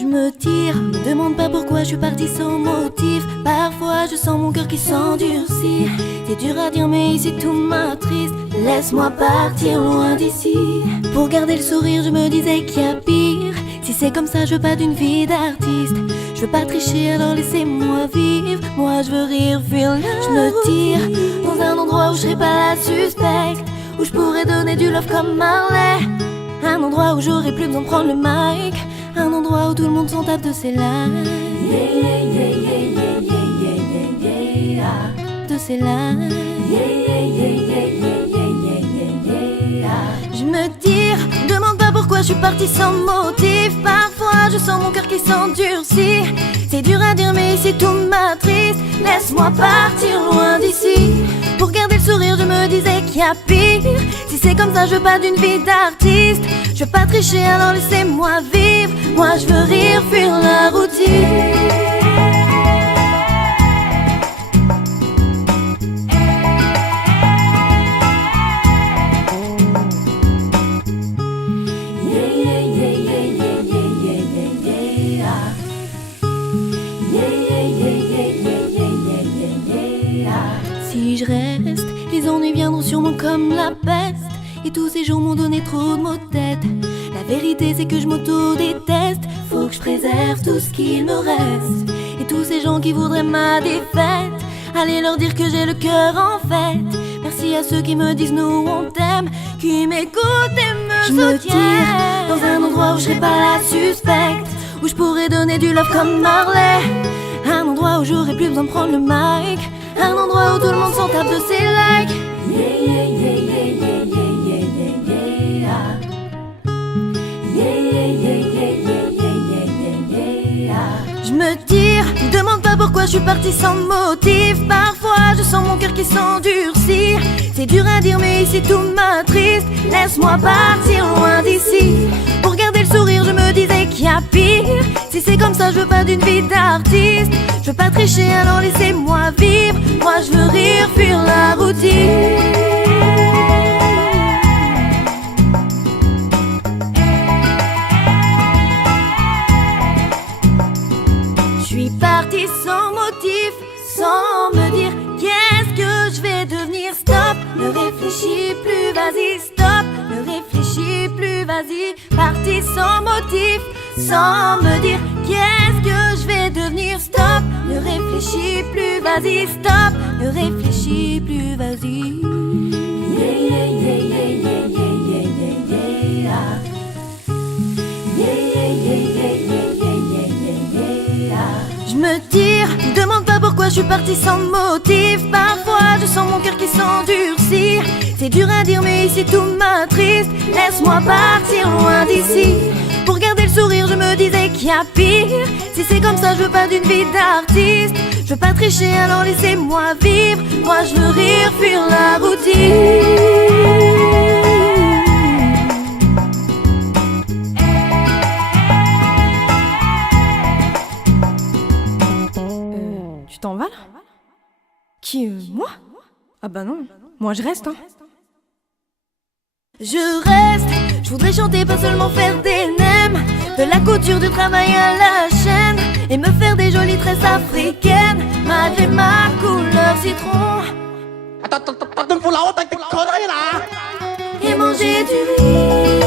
Je me tire, me demande pas pourquoi je suis partie sans motif. Parfois je sens mon cœur qui s'endurcit. C'est dur à dire mais ici tout m'attriste. Laisse-moi partir loin d'ici. Pour garder le sourire je me disais qu'il y a pire. Si c'est comme ça je veux pas d'une vie d'artiste. Je veux pas tricher alors laissez-moi vivre. Moi je veux rire, fuir la Je me tire dans un endroit où je serai pas la suspecte, où je pourrais donner du love comme Marley. Un endroit où j'aurais plus besoin de prendre le mic. Un endroit où tout le monde s'en tape de ses likes. Yeah, yeah, yeah, yeah, yeah, yeah, yeah, yeah. De ses likes. Yeah, yeah, yeah, yeah, yeah, yeah, yeah, yeah. Je me tire, demande pas pourquoi je suis partie sans motif. Parfois je sens mon cœur qui s'endurcit. C'est dur à dire mais ici tout m'attriste. Laisse-moi partir loin d'ici. Pour garder le sourire je me disais qu'il y a pire. Si c'est comme ça je veux pas d'une vie d'artiste. Je veux pas tricher alors laissez-moi vivre. Moi je veux rire, fuir la routine. Si je reste, les ennuis viendront sûrement comme la peste. Et tous ces jours m'ont donné trop de maux de tête. La vérité c'est que je m'auto-déteste. Faut que je préserve tout ce qu'il me reste. Et tous ces gens qui voudraient ma défaite, allez leur dire que j'ai le cœur en fête. Merci à ceux qui me disent nous on t'aime, qui m'écoutent et me soutiennent. Je me tire dans un endroit où je serai pas la suspecte, où je pourrais donner du love comme Marley. Un endroit où j'aurais plus besoin de prendre le mic. Un endroit où tout le monde s'en tape de ses likes. Yeah, yeah, yeah, yeah, yeah, yeah, yeah, yeah. Yeah, yeah, yeah, yeah, yeah, yeah, yeah. Je me tire, demande pas pourquoi je suis partie sans motif. Parfois je sens mon cœur qui s'endurcit. C'est dur à dire mais ici tout m'attriste. Laisse-moi partir loin d'ici. Pour garder le sourire je me disais qu'il y a pire. Si c'est comme ça je veux pas d'une vie d'artiste. Je veux pas tricher alors laissez-moi vivre. Moi je veux rire, fuir la routine. Je suis partie sans motif, sans me dire qu'est-ce que je vais devenir. Stop, ne réfléchis plus, vas-y, stop, ne réfléchis plus, vas-y. Partie sans motif, sans me dire qu'est-ce que je vais devenir. Stop, ne réfléchis plus, vas-y, stop, ne réfléchis plus, vas-y. Yeah, yeah, yeah, yeah, yeah, yeah, yeah, yeah, yeah. Yeah, yeah, yeah, yeah, yeah, yeah, yeah, yeah. Je me tire, demande pas pourquoi je suis partie sans motif. Parfois je sens mon cœur qui s'endurcit. C'est dur à dire mais ici tout m'attriste. Laisse-moi partir loin d'ici. Pour garder le sourire je me disais qu'il y a pire. Si c'est comme ça je veux pas d'une vie d'artiste. Je veux pas tricher alors laissez-moi vivre. Moi je veux rire, fuir la routine. Tu t'en vas là? Qui, moi? Ah bah non, moi je reste hein. Je reste, je voudrais chanter, pas seulement faire des nems. De la couture, du travail à la chaîne. Et me faire des jolies tresses africaines. Malgré ma couleur citron. Et manger du riz,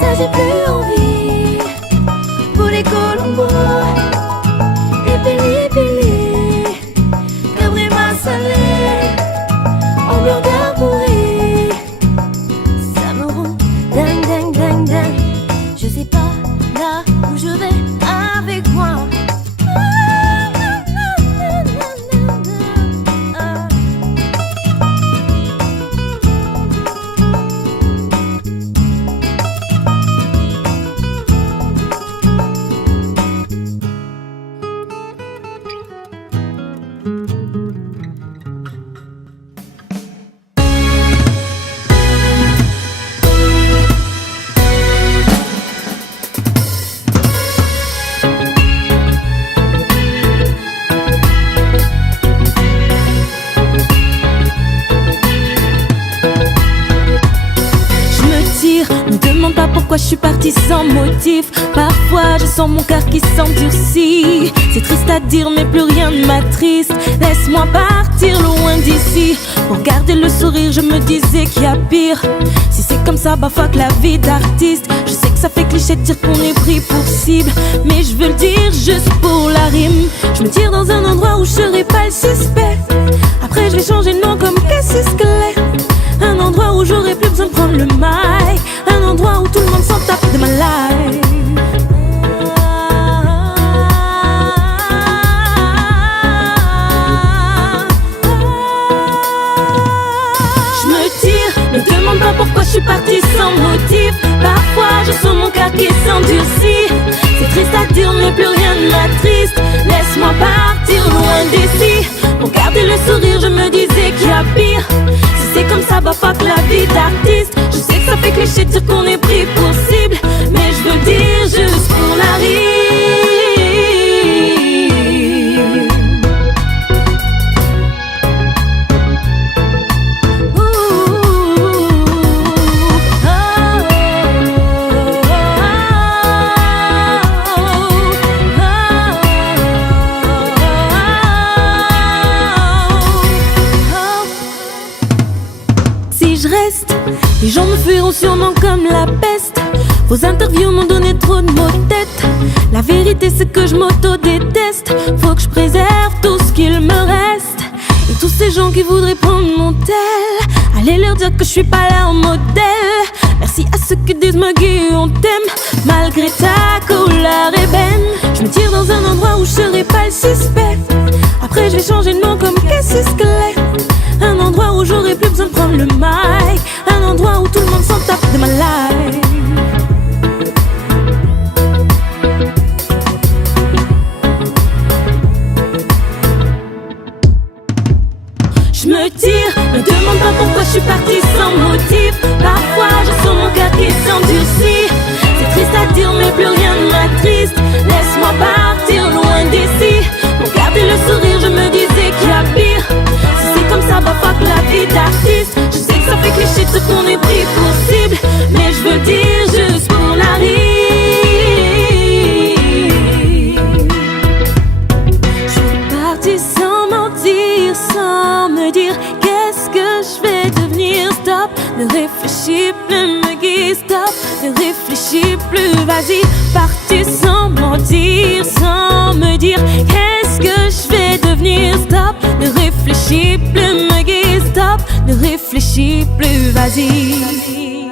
ça j'ai plus envie. Poulet colombo et pili pili, cabrima salé, hamburger pourri. Ça me rend dingue, dingue, dingue, dingue. Je sais pas là où je vais avec moi. Je suis partie sans motif. Parfois je je sens mon cœur qui s'endurcit. C'est triste à dire mais plus rien ne m'attriste. Laisse-moi partir loin d'ici. Pour garder le sourire je me disais qu'il y a pire. Si c'est comme ça bah fuck la vie d'artiste. Je sais que ça fait cliché de dire qu'on est pris pour cible, mais je veux le dire juste pour la rime. Je me tire dans un endroit où je serai pas le suspect. Après je vais changer de nom comme Cassius Clay. Un endroit où j'aurais plus besoin de prendre le mic. Un endroit où tout le monde s'en tape de ma life. Je me tire, ne demande pas pourquoi je suis partie sans motif. Parfois je sens mon cœur qui s'endurcit. C'est triste à dire mais plus rien ne m'attriste. Laisse-moi partir loin d'ici. Pour garder le sourire je me disais qu'il y a pire. Si c'est comme ça bah fuck la vie d'artiste. Je sais que ça fait cliché de dire qu'on est pris pour cible, mais je veux le dire juste pour la rime. Les gens me fuiront sûrement comme la peste. Vos interviews m'ont donné trop de maux de tête. La vérité c'est que je m'auto-déteste. Faut que je préserve tout ce qu'il me reste. Et tous ces gens qui voudraient prendre mon tel, allez leur dire que je suis pas leur modèle. Merci à ceux qui disent Maggie on t'aime malgré ta couleur ébène. Je me tire dans un endroit où je serai pas le suspect. Après je vais changer de nom comme Cassius Clay. Un endroit où j'aurais plus besoin de prendre le mic. Un endroit où tout le monde s'en tape de ma life. Je me tire, ne demande pas pourquoi je suis partie sans motif. Parfois je sens mon cœur qui s'endurcit. C'est triste à dire mais plus rien ne m'attriste. Laisse-moi partir loin d'ici. Pour garder le sourire je me disais qu'il y a pire. Si c'est comme ça bah fuck la vie d'artiste. Je sais que ça fait cliché de dire qu'on est pris pour cible, mais je veux le dire juste pour la rime. Je suis partie sans mentir, sans me dire qu'est-ce que je vais devenir. Stop, ne réfléchis plus, me guide. Stop, ne réfléchis plus, vas-y. Partie sans mentir, sans me dire qu'est-ce que je vais devenir. Stop, ne réfléchis plus, me guide. Stop, ne réfléchis plus, vas-y.